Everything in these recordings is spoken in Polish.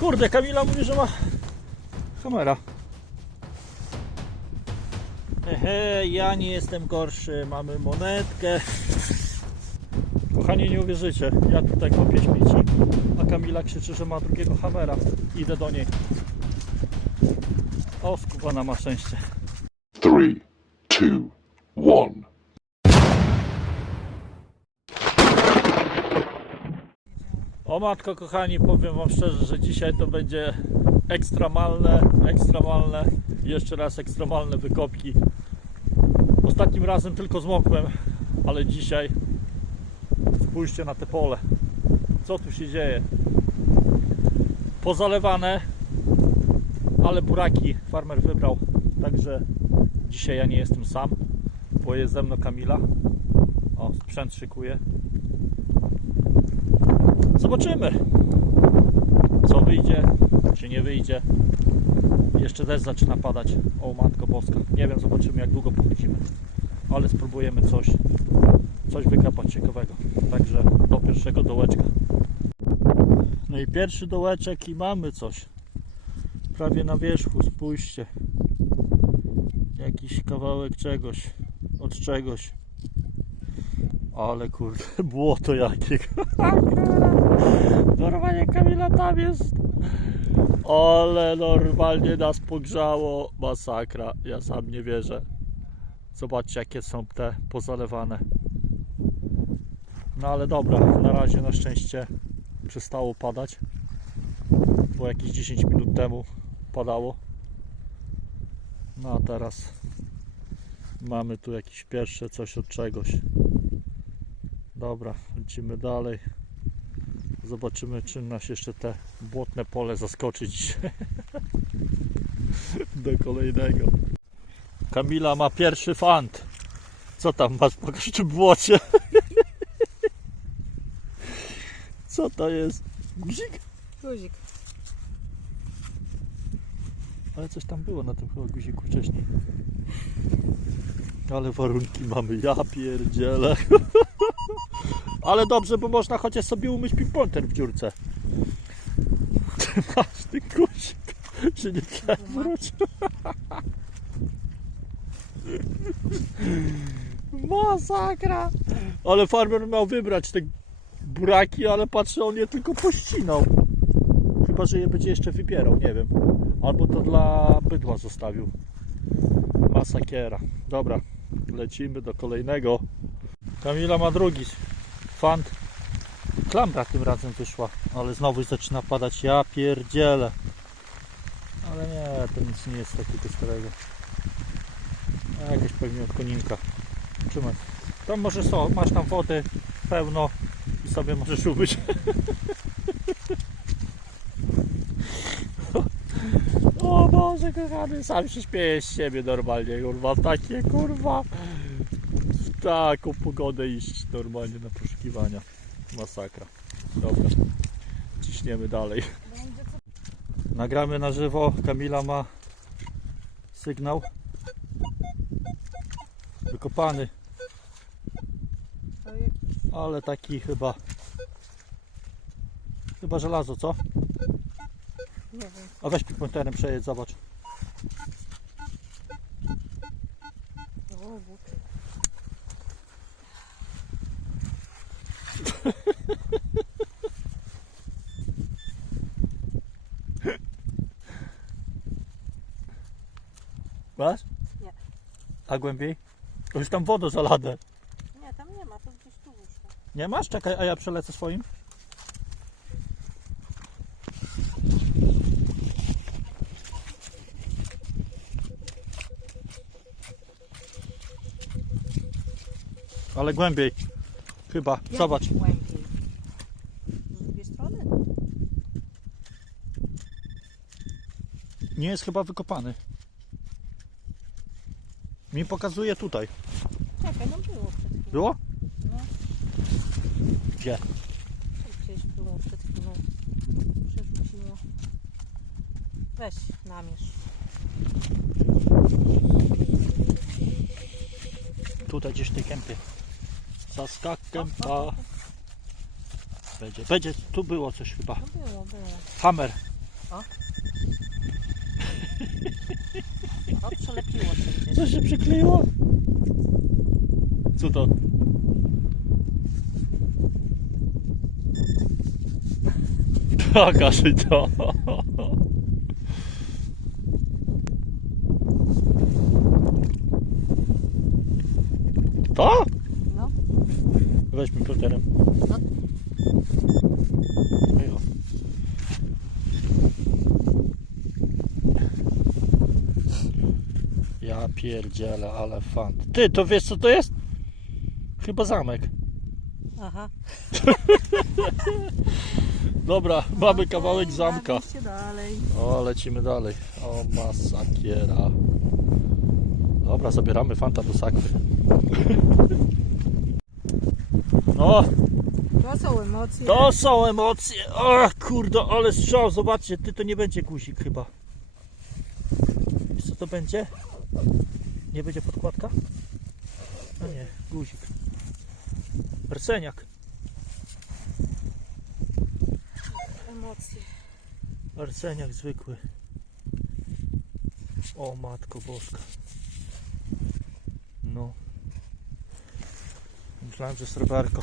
Kurde, Kamila mówi, że ma kamera. Ehe, ja nie jestem gorszy, mamy monetkę. Kochani, nie uwierzycie, ja tutaj kopię śmieci, a Kamila krzyczy, że ma drugiego hamera. Idę do niej. O, skupana ma szczęście. 3, 2, O matko kochani, powiem wam szczerze, że dzisiaj to będzie ekstremalne, ekstremalne, jeszcze raz ekstremalne wykopki. Ostatnim razem tylko zmokłem, ale dzisiaj spójrzcie na te pole. Co tu się dzieje? Pozalewane, ale buraki farmer wybrał. Także dzisiaj ja nie jestem sam, bo jest ze mną Kamila. O, sprzęt szykuje. Zobaczymy, co wyjdzie, czy nie wyjdzie. Jeszcze deszcz zaczyna padać. O matko boska. Nie wiem, zobaczymy jak długo pochodzimy. Ale spróbujemy coś, coś wykapać ciekawego. Także do pierwszego dołeczka. No i pierwszy dołeczek i mamy coś. Prawie na wierzchu, spójrzcie. Jakiś kawałek czegoś, od czegoś. Ale kurde, błoto jakie. Normalnie Kamila tam jest. Ale normalnie nas pogrzało. Masakra. Ja sam nie wierzę. Zobaczcie jakie są te pozalewane. No ale dobra, na razie na szczęście przestało padać. Bo jakieś 10 minut temu padało. No a teraz mamy tu jakieś pierwsze coś od czegoś. Dobra, lecimy dalej. Zobaczymy, czy nas jeszcze te błotne pole zaskoczy dzisiaj. Do kolejnego. Kamila ma pierwszy fant. Co tam masz? Pokaż tym błocie. Co to jest? Guzik? Guzik. Ale coś tam było na tym chyba guziku wcześniej. Ale warunki mamy, ja pierdzielę. Ale dobrze, bo można chociaż sobie umyć ping-pong w dziurce. Masz ty guzik, że nie przewróć. Masakra. Ale farmer miał wybrać te buraki, ale patrzę, on je tylko pościnał. Chyba, że je będzie jeszcze wybierał, nie wiem. Albo to dla bydła zostawił. Masakiera. Dobra, lecimy do kolejnego. Kamila ma drugi fant. Klambra tym razem wyszła, ale znowu zaczyna padać. Ja pierdzielę. Ale nie, to nic nie jest takiego starego. A, Jakieś pewnie od koninka. Trzymaj. Tam może są, masz tam wody pełno i sobie możesz umyć. O Boże kochany, sam się śmieję z siebie normalnie, kurwa, takie kurwa taką pogodę iść normalnie na poszukiwania. Masakra. Dobra, ciśniemy dalej. Nagramy na żywo, Kamila ma sygnał. Wykopany, ale taki chyba chyba żelazo, co? A weź pointerem przejedź, zobacz. Masz? Nie. A głębiej? To już tam wodą zalane. Nie, tam nie ma, to gdzieś tu wyszło. Nie masz? Czekaj, a ja przelecę swoim. Ale głębiej. Chyba. Jak Zobacz. Głębiej. Z drugiej strony? Nie jest chyba wykopany. Mi pokazuje tutaj. Czekaj, no było przed chwilą. Było? No, Gdzie? gdzieś było przed chwilą. Przerzuciło. Weź, namierz. Tutaj gdzieś w tej kępie. O, o, o. Będzie, będzie. Tu było coś chyba. No było, było. Hammer. O, przelepiło się gdzieś. Co się przykleiło? Co to? Pokaż. To? No. Weźmy kloterem. No. No jo. Ja pierdzielę, ale fan. Ty, to wiesz co to jest? Chyba zamek. Aha. Dobra, mamy kawałek zamka. Idźcie dalej. O, lecimy dalej. O, masakiera. Dobra, zabieramy fanta do sakwy. O, To są emocje. to są emocje. O, kurde, ale strzał. Zobaczcie, ty to nie będzie guzik chyba. Wiesz co to będzie? Nie będzie podkładka? No nie, guzik. Rceniak. Emocje. Arseniak zwykły. O matko boska. No. Myślałem, że sreberko.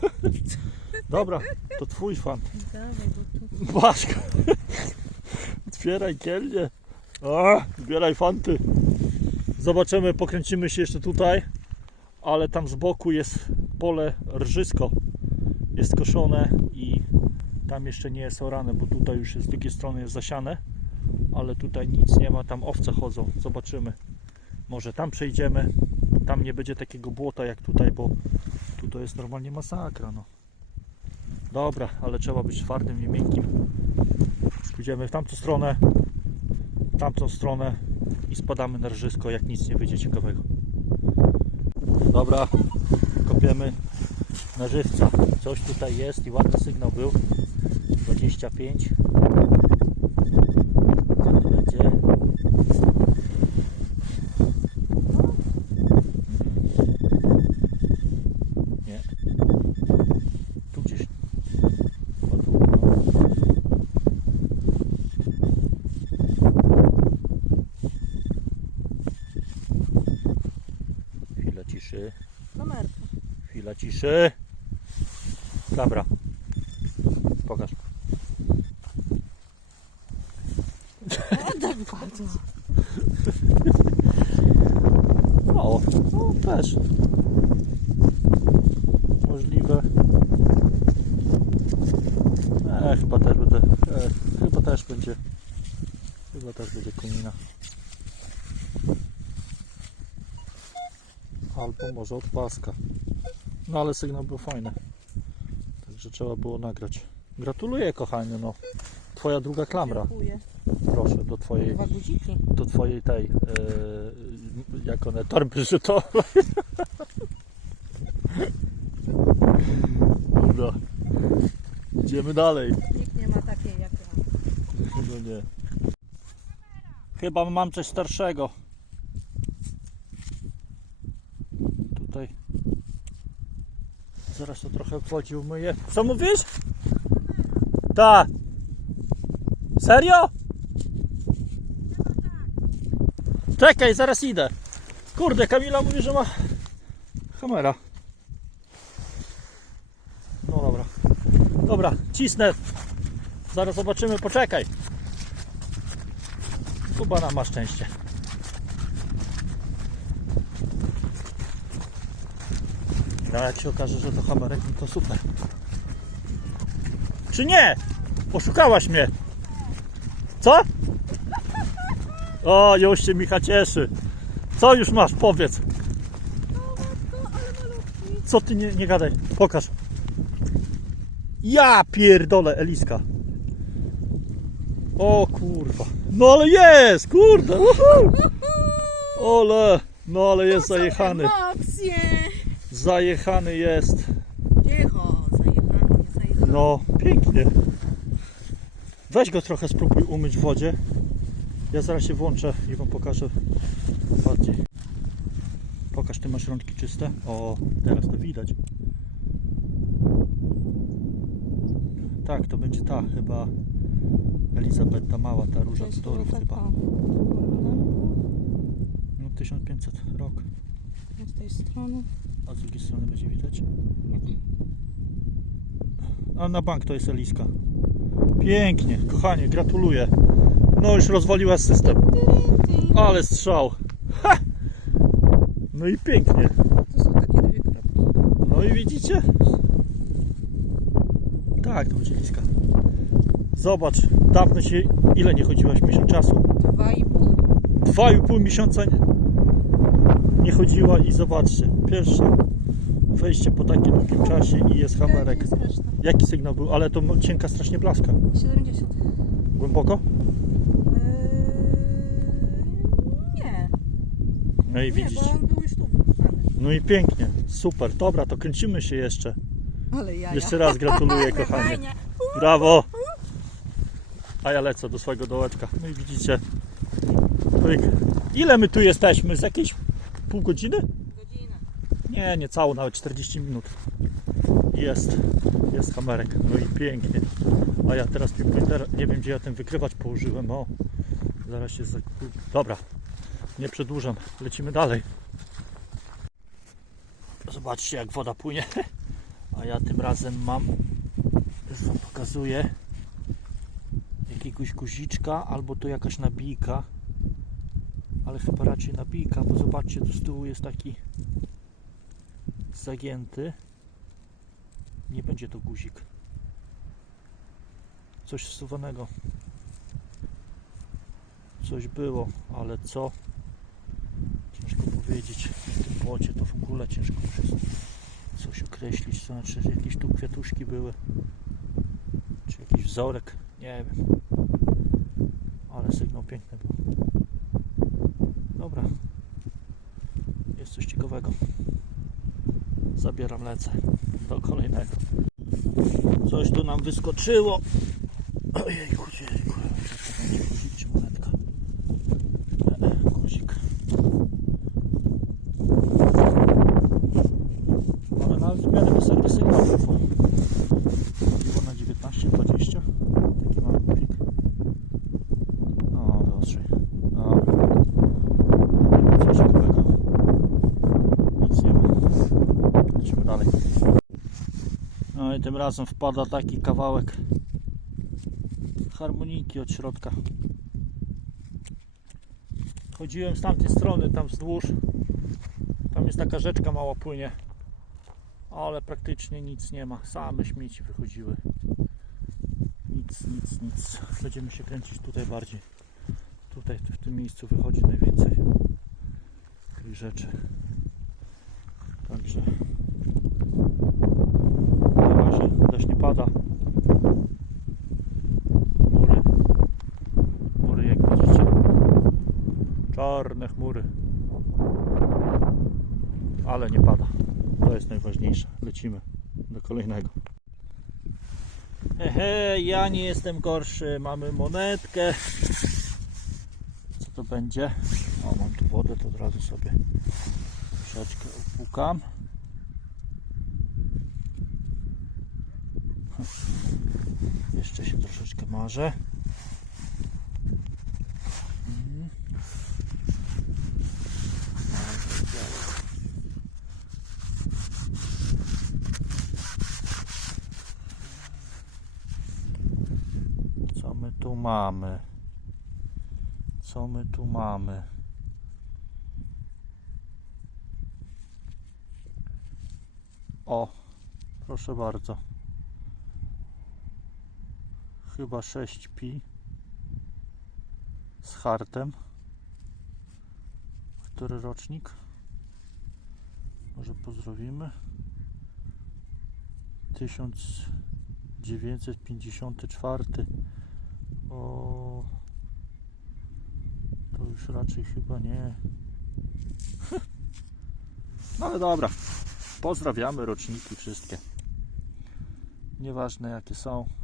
Dobra, to twój fan. Dawaj, bo tu Baszko. Otwieraj kielnie. A, zbieraj fanty. Zobaczymy, pokręcimy się jeszcze tutaj. Ale tam z boku jest pole rżysko. Jest koszone i tam jeszcze nie jest orane, bo tutaj już jest z drugiej strony jest zasiane. Ale tutaj nic nie ma, tam owce chodzą. Zobaczymy. Może tam przejdziemy. Tam nie będzie takiego błota jak tutaj, bo tu to jest normalnie masakra. No. Dobra, ale trzeba być twardym i miękkim. Pójdziemy w tamtą stronę, tamtą stronę i spadamy na rżysko, jak nic nie wyjdzie ciekawego. Dobra, kopiemy na żywca. Coś tutaj jest i ładny sygnał był. 25. Co to będzie? Nie. Tu gdzieś. O, tu, no. Chwila ciszy. kamerka. Ciszy. Dobra. Pokaż. Bardzo. O, no też. Możliwe. E, chyba też będę. E, chyba też będzie. Chyba też będzie komina. Albo może od paska. No ale sygnał był fajny. Także trzeba było nagrać. Gratuluję kochanie, no. Twoja druga klamra. Dziękuję. Proszę, do twojej Dwa guziki. do twojej tej, e, jak one, torby żytowej. Dobra. Idziemy dalej. Nikt nie ma takiej jak ja. No nie. Chyba mam coś starszego. Tutaj. Zaraz to trochę wchodzi umyję. Co mówisz? Tak. Serio? Czekaj, zaraz idę. Kurde, Kamila mówi, że ma kamera. No dobra. Dobra, cisnę. Zaraz zobaczymy, poczekaj. Kubana ma szczęście. No jak się okaże, że to hamerek, no to super. Czy nie? Oszukałaś mnie. Co? O, już się Micha cieszy. Co już masz? Powiedz. Co ty nie, nie gadaj? Pokaż. Ja pierdolę, Eliska. O kurwa. No ale jest, kurde. Uhu. Ole, no ale jest zajechany. Zajechany jest. Cicho, zajechany, nie zajechany. No, pięknie. Weź go trochę spróbuj umyć w wodzie. Ja zaraz się włączę i wam pokażę bardziej. Pokaż, ty masz rączki czyste. O, teraz to widać. Tak, to będzie ta chyba. Elizabeta mała, ta róża tak, chyba. No 1500 rok. Z tej strony. A z drugiej strony będzie widać? A na bank to jest Eliska. Pięknie, kochanie, gratuluję. No już rozwaliła system. Ale strzał. Ha! No i pięknie. To są takie dwie kropki. No i widzicie? Tak, to będzie Eliska. Zobacz, dawno się, ile nie chodziłaś? Miesiąc czasu. Dwa i pół. Dwa i pół miesiąca nie, nie chodziła i zobaczcie, pierwsze wejście po takim długim czasie i jest hamerek. Jaki sygnał był? Ale to cienka strasznie blaska. 70. Głęboko? Eee, nie. No i Nie, bo widzicie. on był już tu. No i pięknie, super. Dobra, to kręcimy się jeszcze. Ale. Jeszcze raz gratuluję, kochanie. Fajnie. Brawo! A ja lecę do swojego dołeczka. No i widzicie. Pyk. Ile my tu jesteśmy? Z jakieś pół godziny? Godzina. Nie, nie całą, nawet 40 minut. Jest, jest kamerek. No i pięknie. A ja teraz nie wiem gdzie ja ten wykrywacz położyłem. O, zaraz się zakupię. Dobra, nie przedłużam. Lecimy dalej. Zobaczcie jak woda płynie. A ja tym razem mam, już Wam pokazuję, jakiegoś guziczka albo to jakaś nabijka. Ale chyba raczej nabijka, bo zobaczcie, tu z tyłu jest taki zagięty. Nie będzie to guzik. Coś wsuwanego. Coś było, ale co? Ciężko powiedzieć. W tym płocie to w ogóle ciężko jest coś określić. To znaczy, jakieś tu kwiatuszki były. Czy jakiś wzorek. Nie wiem. Ale sygnał piękny był. Dobra. Jest coś ciekawego. Zabieram lecę do kolejnego. Coś tu nam wyskoczyło. Ojejku, ojejku czy to będzie guzik czy monetka E, guzik ale nawet w miarę wysoki sygnał UFO chyba na 19, 20 taki mały guzik o wyostrzej dobra nie ma coś ciekawego nic nie ma Lecimy dalej. No i tym razem wpada taki kawałek harmoniki od środka. Chodziłem z tamtej strony, tam wzdłuż. Tam jest taka rzeczka mała płynie. Ale praktycznie nic nie ma. Same śmieci wychodziły. Nic, nic, nic. Będziemy się kręcić tutaj bardziej. Tutaj w tym miejscu wychodzi najwięcej tych rzeczy. Także razie deszcz nie pada. Chmury. Chmury jak widzicie. Czarne chmury. Ale nie pada. To jest najważniejsze. Lecimy do kolejnego. Hehe, ja nie jestem gorszy. Mamy monetkę. Co to będzie? O, mam tu wodę, to od razu sobie troszeczkę upukam. Jeszcze Mhm. Co my tu mamy? Co my tu mamy? O, proszę bardzo. Chyba 6 pi z hartem. Który rocznik? Może pozdrowimy. 1954. O, to już raczej chyba nie. No ale dobra. Pozdrawiamy roczniki wszystkie. Nieważne jakie są.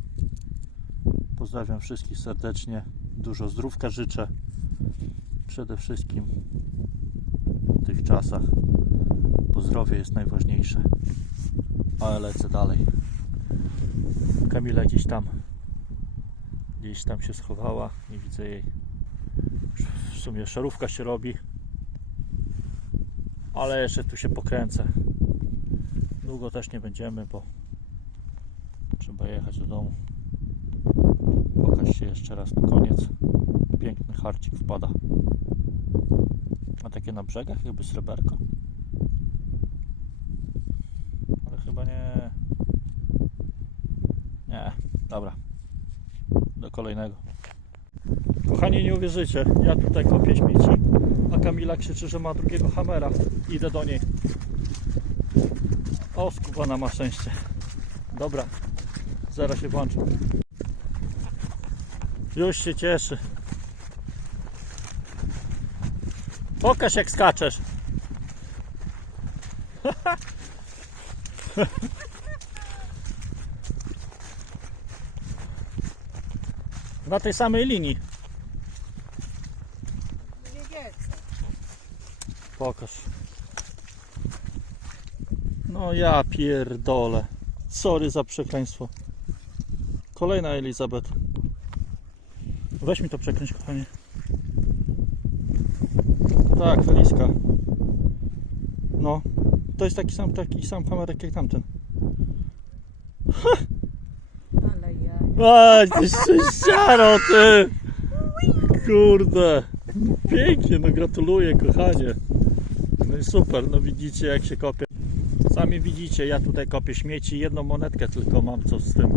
Pozdrawiam wszystkich serdecznie. Dużo zdrówka życzę. Przede wszystkim w tych czasach. Bo zdrowie jest najważniejsze. Ale lecę dalej. Kamila gdzieś tam Gdzieś tam się schowała, nie widzę jej. W sumie szarówka się robi. Ale jeszcze tu się pokręcę. Długo też nie będziemy, bo trzeba jechać do domu. Pokaż się jeszcze raz na koniec. Piękny harcik wpada. A takie na brzegach jakby sreberko. Ale chyba nie. Nie, dobra. Do kolejnego. Kochani, nie uwierzycie. Ja tutaj kopię śmieci, a Kamila krzyczy, że ma drugiego hamera. Idę do niej. O, skubana ma szczęście. Dobra, zaraz się włączę. Już się cieszy. Pokaż jak skaczesz. Na tej samej linii. Pokaż. No ja pierdolę. Sorry za przekleństwo. Kolejna Elizabeth. Weź mi to przekręć, kochanie. Tak, Feliska. No. To jest taki sam, taki sam kamerek jak tamten. Ale jaj. Aj, ty szczęściaro, ty! Kurde. Pięknie, no gratuluję, kochanie. No i super, no widzicie jak się kopie. Sami widzicie, ja tutaj kopię śmieci, jedną monetkę tylko mam, co z tym,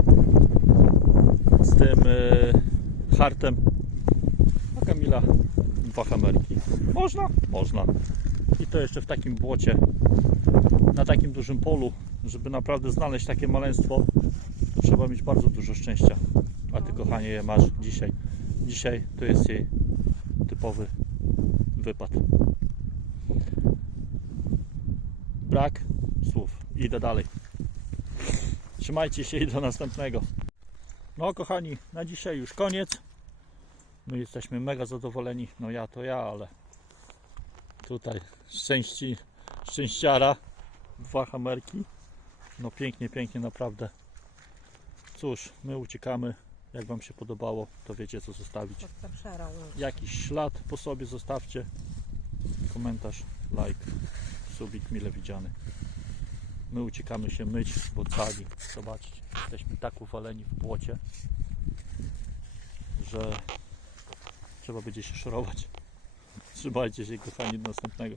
z tym e, A Kamila dwa. Można? Można. I to jeszcze w takim błocie, na takim dużym polu, żeby naprawdę znaleźć takie maleństwo, to trzeba mieć bardzo dużo szczęścia. A ty kochanie je masz dzisiaj. Dzisiaj to jest jej typowy wypad. Brak słów. Idę dalej. Trzymajcie się i do następnego. No kochani, na dzisiaj już koniec. My jesteśmy mega zadowoleni. No ja to ja, ale tutaj szczęści, szczęściara. Dwa hamerki. No pięknie, pięknie naprawdę. Cóż, my uciekamy. Jak Wam się podobało, to wiecie co zostawić. Jakiś ślad po sobie zostawcie. Komentarz, like, subik mile widziany. My uciekamy się myć, bo cali. Zobaczcie, jesteśmy tak uwaleni w błocie, że trzeba będzie się szorować. Trzymajcie się kochani do następnego.